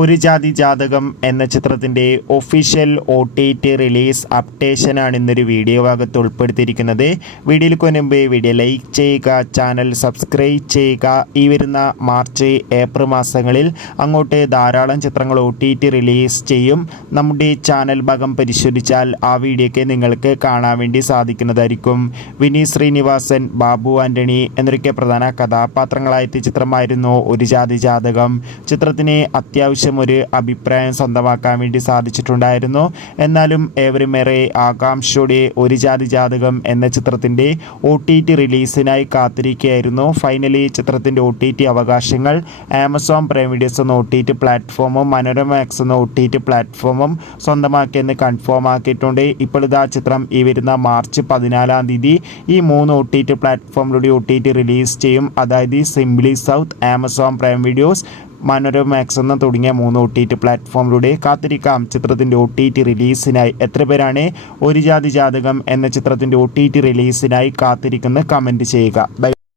ഒരു ജാതി ജാതകം എന്ന ചിത്രത്തിൻ്റെ ഒഫീഷ്യൽ OTT റിലീസ് അപ്ഡേഷനാണ് ഇന്നൊരു വീഡിയോ ഭാഗത്ത് ഉൾപ്പെടുത്തിയിരിക്കുന്നത്. വീഡിയോയിലേക്ക് മുൻപ് വീഡിയോ ലൈക്ക് ചെയ്യുക, ചാനൽ സബ്സ്ക്രൈബ് ചെയ്യുക. ഈ വരുന്ന മാർച്ച് ഏപ്രിൽ മാസങ്ങളിൽ അങ്ങോട്ട് ധാരാളം ചിത്രങ്ങൾ OTT റിലീസ് ചെയ്യും. നമ്മുടെ ചാനൽ ഭാഗം പരിശോധിച്ചാൽ ആ വീഡിയോയ്ക്ക് നിങ്ങൾക്ക് കാണാൻ വേണ്ടി സാധിക്കുന്നതായിരിക്കും. വിനീത് ശ്രീനിവാസൻ, ബാബു ആൻ്റണി എന്നൊക്കെ പ്രധാന കഥാപാത്രങ്ങളായെത്തിയ ചിത്രമായിരുന്നു ഒരു ജാതി ജാതകം. ചിത്രത്തിന് അത്യാവശ്യം ഒരു അഭിപ്രായം സ്വന്തമാക്കാൻ വേണ്ടി സാധിച്ചിട്ടുണ്ടായിരുന്നു. എന്നാലും ഏവരുമേറെ ആകാംക്ഷയോടെ ഒരു ജാതി ജാതകം എന്ന ചിത്രത്തിൻ്റെ OTT റിലീസിനായി കാത്തിരിക്കുകയായിരുന്നു. ഫൈനലി ചിത്രത്തിൻ്റെ OTT അവകാശങ്ങൾ ആമസോൺ പ്രൈം വീഡിയോസ് എന്ന OTT പ്ലാറ്റ്ഫോമും മനോരമ മാക്സ് എന്ന OTT പ്ലാറ്റ്ഫോമും സ്വന്തമാക്കിയെന്ന് കൺഫേം ആക്കിയിട്ടുണ്ട്. ഇപ്പോൾ ഇതാ ചിത്രം ഈ വരുന്ന മാർച്ച് 14-ാം തീയതി ഈ 3 OTT പ്ലാറ്റ്ഫോമിലൂടെ OTT റിലീസ് ചെയ്യും. അതായത് simply south, Amazon prime videos, Manorama max എന്ന തുടങ്ങിയ 3 OTT പ്ലാറ്റ്ഫോമിലൂടെ കാത്തിരിക്കാം ചിത്രത്തിൻ്റെ OTT റിലീസിനായി. എത്ര പേരാണ് ഒരു ജാതി ജാതകം എന്ന ചിത്രത്തിൻ്റെ OTT റിലീസിനായി കാത്തിരിക്കുന്നത്? കമൻറ്റ് ചെയ്യുക.